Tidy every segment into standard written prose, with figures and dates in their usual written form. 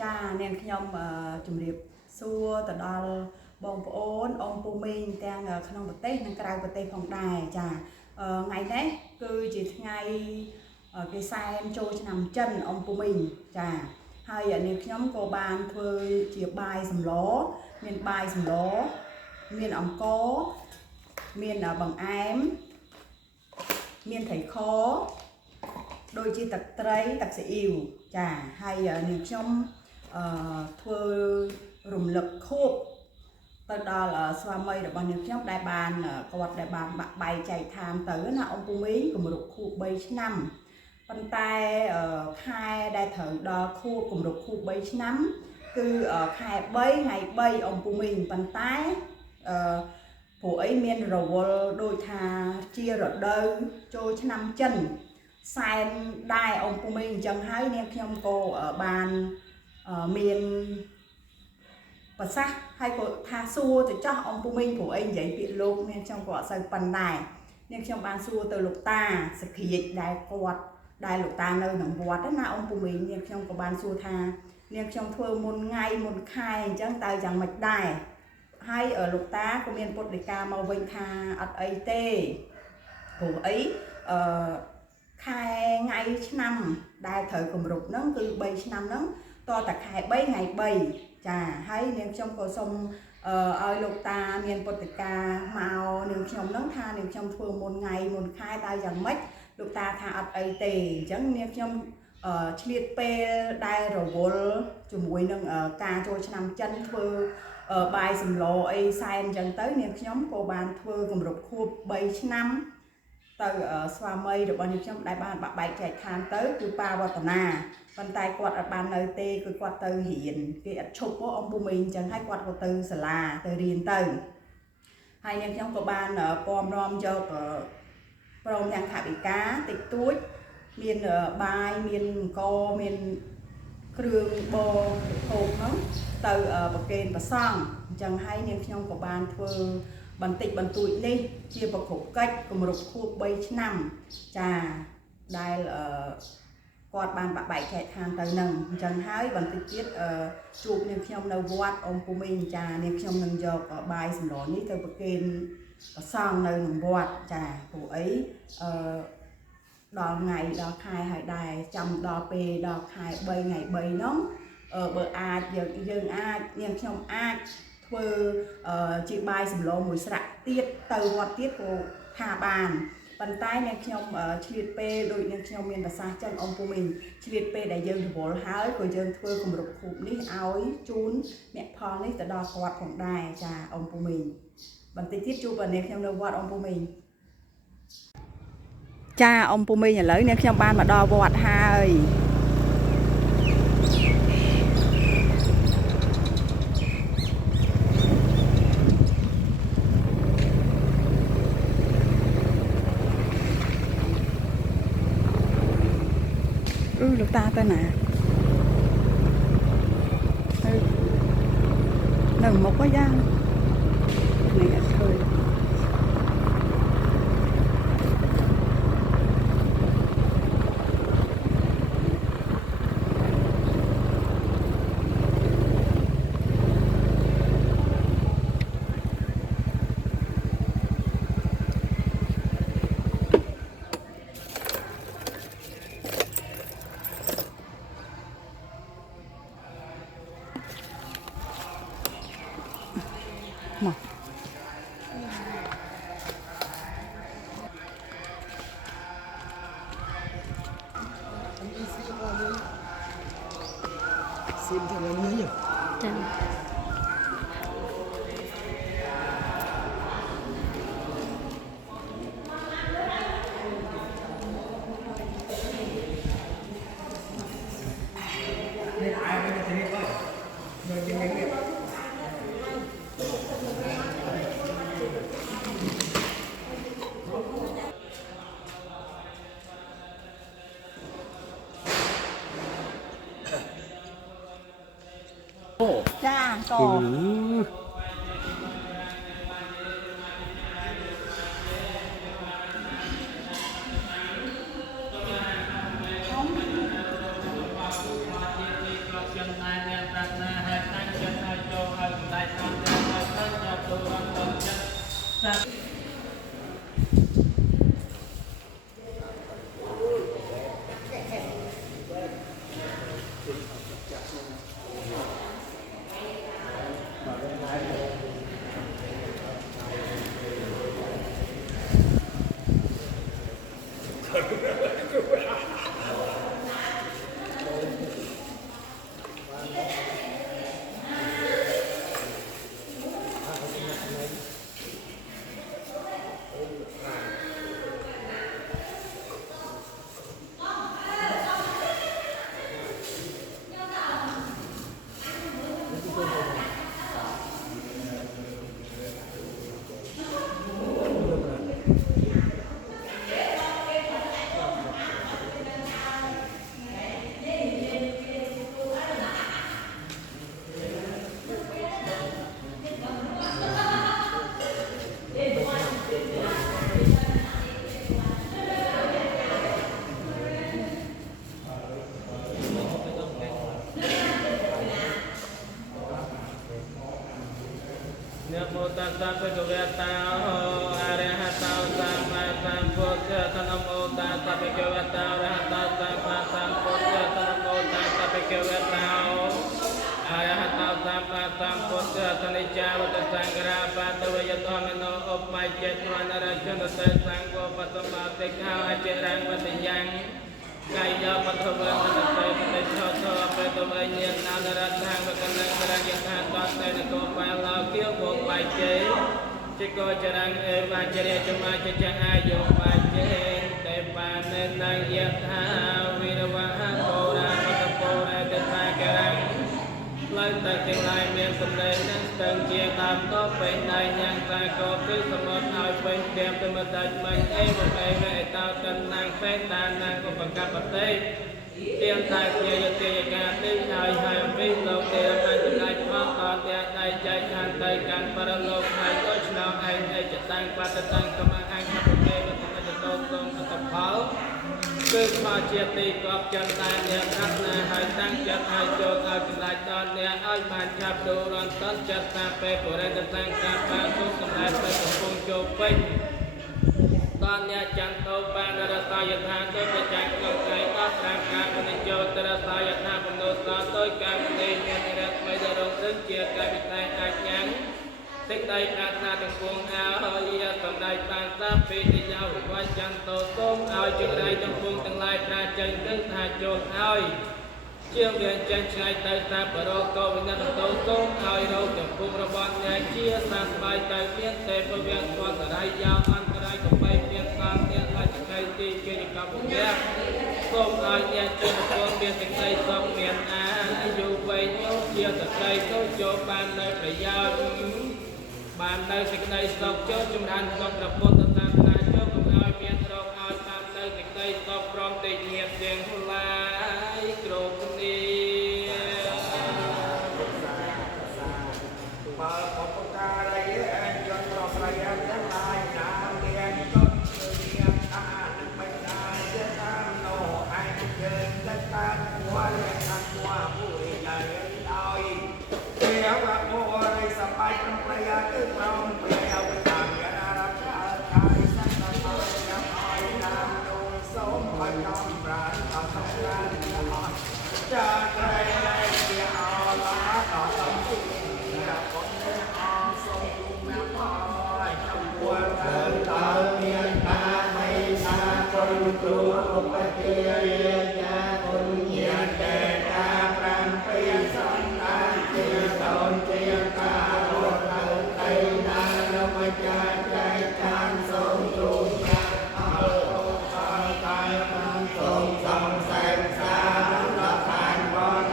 ចានាងខ្ញុំជំរាបសួរទៅដល់បងប្អូនអ៊ំពូមីងទាំងក្នុងប្រទេសនិងក្រៅប្រទេសផងដែរចាថ្ងៃនេះគឺជាថ្ងៃគេសែនចូលឆ្នាំចិនអ៊ំពូមីងចាហើយនាងខ្ញុំក៏បានធ្វើជាបាយសម្លមានបាយសម្លមានអង្ករមានបង្អែមមានត្រីខដូចជាទឹកត្រីទឹកស៊ីអ៊ីវចាហើយនាងខ្ញុំធ្វើរំលឹកខួបទៅដល់ស្វាមីរបស់នាងខ្ញុំដែលបានគាត់ដែលបានបាក់បែកចែកឋានទៅណាអ៊ំពូមីងគម្រប់ខួប3ឆ្នាំប៉ុន្តែខែដែលត្រូវដល់ខួបគម្រប់ខួប3ឆ្នាំគឺខែ3ថ្ងៃ3អ៊ំពូមីងប៉ុន្តែព្រោះអីមានរវល់ដូចថាជារដូវចូលឆ្នាំចិនសែនដែរអ៊ំពូមីងអញ្ចឹងហើយនាងខ្ញុំក៏បានមានប្រសាសន៍ហើយក៏ថាសួរទៅចាស់អ៊ំពូមីងព្រោះអីនិយាយពាក្យលោកនាងខ្ញុំក៏អត់សូវប៉ុណ្ដែរនាងខ្ញុំបានសួរទៅលោកតាសក្រាចដែលគាត់ដែលលោកតានៅក្នុងវត្តណាអ៊ំពូមីងនាងខ្ញុំក៏បានសួរថានាងខ្ញុំធ្វើមុនថ្ងៃមុនខែអញ្ចឹងតើយ៉ាងម៉េចដែរហើយលោកតាក៏មានពុទ្ធដីកាមកវិញថាអត់អីទេព្រោះអីខែថ្ងៃឆ្នាំដែលត្រូវគម្រប់ហ្នឹងគឺ3ឆ្នាំហ្នឹងតតែខែ3ថ្ងៃ3ចាហើយនាងខ្ញុំក៏សូមឲ្យលោកតាមានពុទ្ធដីកាមកនាងខ្ញុំហ្នឹងថានាងខ្ញុំធ្វើមុនថ្ងៃមុនខែតើយ៉ាងម៉េចលោកតាថាអត់អីទេអញ្ចឹងនាងខ្ញុំឆ្លៀតពេលដែលរវល់ជាមួយនឹងការចូលឆ្នាំចិនធ្វើបាយសម្លអីសែនអញ្ចឹងទៅនាងខ្ញុំក៏បានធ្វើគម្រប់ខួប3ឆ្នាំទៅស្វាមីរបស់នាងខ្ញុំដែលបានបាក់បែកចែកឋានទៅគឺប៉ាវឌ្ឍនាប៉ុន្តែគាត់អត់បាននៅទេគឺគាត់ទៅរៀនគេអត់ឈប់អ៊ំពូមីងអញ្ចឹងហើយគាត់ក៏ទៅសាលាទៅរៀនទៅហើយនាងខ្ញុំក៏បានពំនាំយកព្រមទាំងថវិកាតិចតួចមានបាយមានអង្គមានគ្រឿងបរិភោគហ្នឹងទៅប្រគេនព្រះសង្ឃអញ្ចឹងហើយនាងខ្ញុំក៏បានធ្វើបន្តិចបន្តួចនេះជាប្រកបកិច្ចគម្រប់ខួប3ឆ្នាំចាដែលគាត់បានបាក់បែកចែកឋានទៅនឹងអញ្ចឹងហើយបន្តិចទៀតជួបនាងខ្ញុំនៅវត្តអ៊ំពូមីងចានាងខ្ញុំនឹងយកបាយសម្លនេះទៅប្រគេនព្រះសង្ឃនៅក្នុងវត្តចាព្រោះអីដល់ថ្ងៃដល់ខែហើយដែរចាំដល់ពេលដល់ខែ3ថ្ងៃ3ហ្នឹងបើអាចយើងអាចនាងខ្ញុំអាចធ្វើជាបាយសម្លមួយស្រាក់ទៀតទៅវត្តទៀតក៏ថាបានប៉ុន្តែនាងខ្ញុំឆ្លៀតពេលដូចនាងខ្ញុំមានប្រសាសន៍ចឹងអ៊ំពូមីងឆ្លៀតពេលដែលយើងរវល់ហើយក៏យើងធ្វើគម្រប់ខួបនេះឲ្យជូនអ្នកផលនេះទៅដល់គាត់ផងដែរចាអ៊ំពូមីងបន្តិចទៀតជួបនាងខ្ញុំនៅវត្តអ៊ំពូមីងចាអ៊ំពូមីងឥឡូវនាងខ្ញុំបានមកដល់វត្តហើយលោកតាទៅណានៅមុខក៏យ៉ាងនេះអត់ឃើញមកស៊ីមទៅលើនេះចាចាក៏ ตัสสะภะคะวะโตอะระหะโตสัมมาสัมพุทธัสสะนะโมตัสสะภะคะวะโตอะระหะโตสัมมาสัมพุทธัสสะนะโมตัสสะภะคะวะโตอะระหะโตสัมมาสัมพุทธัสสะนิจจาวัตสังฆราปะตวะยะโตมิโนอุปมัจเจตวันราชนเตสังโฆปัตตมาติขาวอเจรังวัตยังกายาปัทวะมันเตปเตโชโตเปตวะเนียนาดรัตถังวะกันนังกรังยะทานตัสเตนะโกปะลาเกียวโกปัจเจจิโกจรังเอวาจเรจมาจจะอายุปัจเจเตปานันนังยะทาวิรวะหะโกราปตโกราเตตากรังไล่แต่เก่งลายเมียนสำเร็จนั้นเติมเกียร์ตามก็เป็นได้ยังตาก็คือสมมติเอาเป็นเตรียมเป็นมาตัดมันเอวไปแม่ตาตันนางเป็นตานางก็ประกาศปฏิเตรียมตายเกียร์เตียการที่ชายหายวิโลกเตียมันจะได้พอต่อเตียได้ใจทันใจการปรโลกหายก็ชนะไอ้ในจะตั้งปัตตังกรรมอังคับเกมันจะโตตรงอัตภาพคือมาเชียตีกอบจันตายเนี่ยทักนาหายตั้งจัดหายโจกเอาจุดลายตอนเนี่ยอ้อยมันชับดูร้อนต้นจัดตาเปปุเรนตั้งการปาสุสมัยไปกับพงโจเป็นตอนเนี่ยจันโตปานรสายธาโดยประจักษ์กไก่ตัดร่างกายเป็นโจตรสายธาเป็นโนสาโดยการเป็นเนรไม่ได้ลงถึงเกียร์กายเป็นนายอาญังติดใจปรารถนาถึงพวงอาเฮียสำได้ปานตาปีที่ยาวว่าจันโตส้มเอาจุดใดจงพวงทั้งหลายปราจันถึงหาโจทย์เอาเชื่อมเรียนจันทร์ชายเตยตาปรโกวิญญาณโตส้มเอาเราจงพวงระบายเชี่ยสันใบใจเพียงเตปเวียนตัวกระไรยาวอันกระไรกับไปเพียงกลางเนี่ยอาจจะใครตีเกี่ยวกับพวกเนี้ยส้มเอาเนี่ยเชื่อมพวงเพียงแต่ใจส้มเมียนอาอยู่ไปโยเชี่ยแต่ใจเขาโจบานในประยาบานในสิ่งใดสอบเจ้าจุมรันสอบประพุทธตานาเจ้ากับเอาเมียนเราเอาตามในสิ่งใดสอบพร้อมติเงียบเสียงลายโกรธนี้มาขอบประการอะไรจนเราพยายามทั้งหลายนามเรียนก็เรียนอ่านไม่ได้จะทำโน่ให้เดินและการหัวเรียนทักหัวผู้ใหญ่ดอยเดี๋ยวละโมอะไรสบายเป็นประหยัดตึ้งเราเปลี่ยวไปตามยารับชาไทยสักตะไคร้น้ำอ้อยน้ำดูสมบัติน้ำปราณทำสงกรานต์จะใครในเดียวละต่อต้องที่คนเดินออมทรงแม่พ่อยจำปวดเดินตาเมียนตาไม่ตาคนตัวอุปเทียยาคนเยียนเดตาพรังเปียสันตาเจียตนเจียตาโรดเราไตนาลมจาใจจานทรงจุงยาเอาตาตายมันทรงสองแสงสาละทานบอน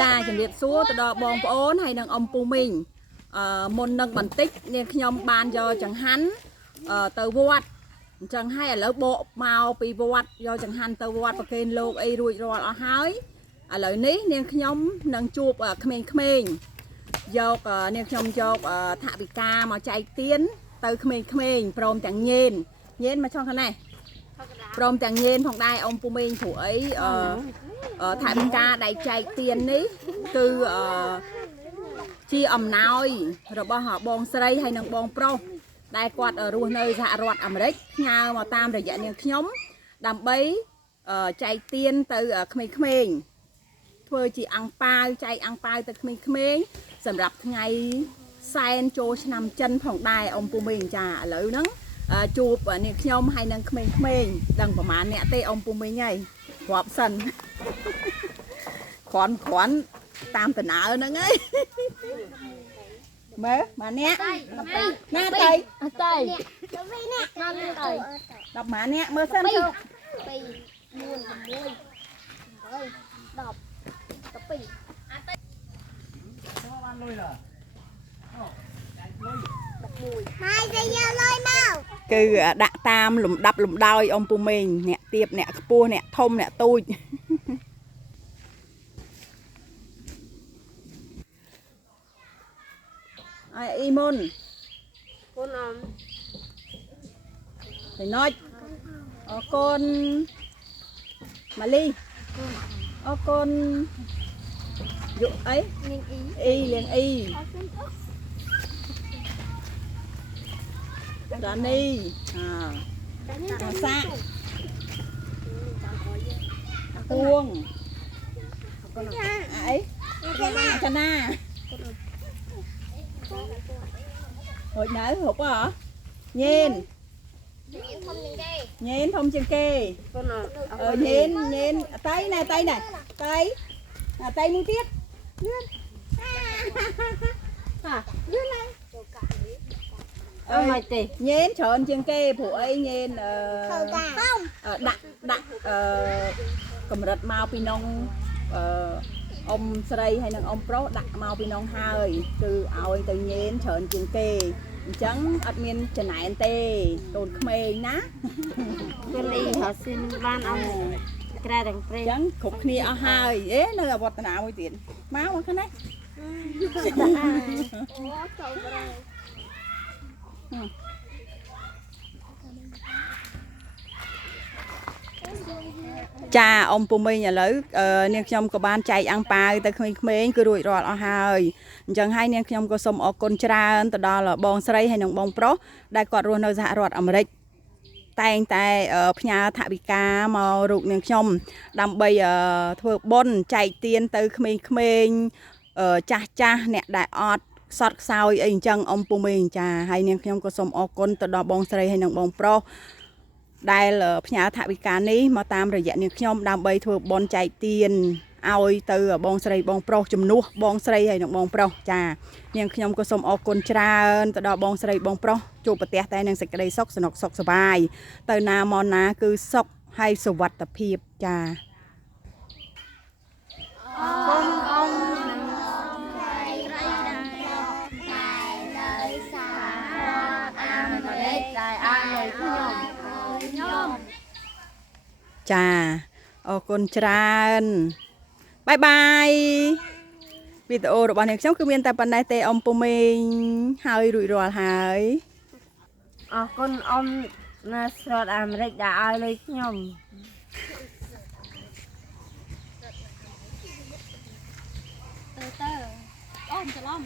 ចាជំរាបសួរទៅដល់បងប្អូនហើយនឹងអំពូមីងមុននឹងបន្តិចនាងខ្ញុំបានយកចង្ហាន់ទៅវត្តអញ្ចឹងហើយឥឡូវបកមកពីវត្តយកចង្ហាន់ទៅវត្តប្រគេនលោកអីរួចរាល់អស់ហើយឥឡូវនេះនាងខ្ញុំនឹងជួបក្មេងៗយកនាងខ្ញុំយកថវិកាមកចែកទានទៅក្មេងៗព្រមទាំងញេនមកចង់ខាងនេះព្រមទាំងញេនផងដែរអំពូមីងព្រោះអីថវិកាដែលចែកទាននេះគឺជាអំណោយរបស់បងស្រីហើយនិងបងប្រុសដែលគាត់រស់នៅសហរដ្ឋអាមេរិកផ្ញើមកតាមរយៈនាងខ្ញុំដើម្បីចែកទានទៅក្មេងៗធ្វើជាអាំងប៉ាវចែកអាំងប៉ាវទៅក្មេងៗសម្រាប់ថ្ងៃសែនចូលឆ្នាំចិនផងដែរអំពូមីងចាឥឡូវហ្នឹងជួបនាងខ្ញុំហើយនឹងក្មេងៗដឹងប្រហែលអ្នកទេអំពូមីងហើយរាប់សិនគ្រាន់តាមដំណើរហ្នឹងហើយមើលម៉ាអ្នកណាទៅ10ម៉ាអ្នកមើលសិនទៅ2 4 6 10 12បានលុយឡើយម៉ែទៅយកលុយមកគឺដាក់តាមលំដាប់លំដោយអំពូមីងអ្នកទៀបអ្នកខ្ពស់អ្នកធំអ្នកទូចអីមុនកូនអំទៅណុចអរគុណម៉ាលីអរគុណយុអីលៀងអ៊ីដានីសាពួងអីកណាហូចនៅហូបហ៎ញេនធំជាងគេញេនតៃណែតៃមួយទៀតលឿនលឿនឡើងមិនទេញេនច្រើនជាងគេព្រោះអីញេនដាក់កម្រិតមកពីនងអ៊ំស្រីហើយនឹងអ៊ំប្រុសដាក់មកពីនងហើយគឺឲ្យទៅញេនច្រើនជាងគេអញ្ចឹងអត់មានចំណែនទេកូនក្មេងណាកូនអ៊ីហៅស៊ីនបានអស់ក្រែទាំងព្រៃអញ្ចឹងគ្រប់គ្នាអស់ហើយនៅអវត្តនាមួយទៀតមកខាងនេះចាអំពូមីងឥឡូវនាងខ្ញុំក៏បានចែកអាំងប៉ាវទៅក្មេងៗគឺរួចរាល់អស់ហើយអញ្ចឹងហើយនាងខ្ញុំក៏សូមអរគុណច្រើនទៅដល់បងស្រីហើយនិងបងប្រុសដែលគាត់រស់នៅសហរដ្ឋអាមេរិកតែងតែផ្ញើថវិកាមករូបនាងខ្ញុំដើម្បីធ្វើបុណ្យចែកទានទៅក្មេងៗចាស់អ្នកដែលអត់ខ្សត់ខ្សោយអីអញ្ចឹងអំពូមីងចាហើយនាងខ្ញុំក៏សូមអរគុណទៅដល់បងស្រីហើយនិងបងប្រុសដែលផ្ញើថវិកានេះមកតាមរយៈនាងខ្ញុំដើម្បីធ្វើបុណ្យចែកទានឲ្យទៅបងស្រីបងប្រុសជំនួសបងស្រីហើយនិងបងប្រុសចានាងខ្ញុំក៏សូមអរគុណច្រើនទៅដល់បងស្រីបងប្រុសជួបប្រទះតែនឹងសេចក្តីសុខសនុកសុខសប្បាយទៅណាមកណាគឺសុខហើយសុវត្ថិភាពចាអរគុណអង្គចាអរគុណច្រើនបាយបាយ វីដេអូរបស់អ្នកខ្ញុំគឺមានតែប៉ុណ្ណេះទេអ៊ំពុំមេងហើយរួចរាល់ហើយ អរគុណអ៊ំនៅស្រុកអាមេរិកដែលឲ្យលុយខ្ញុំ ទៅអូនច្រឡំ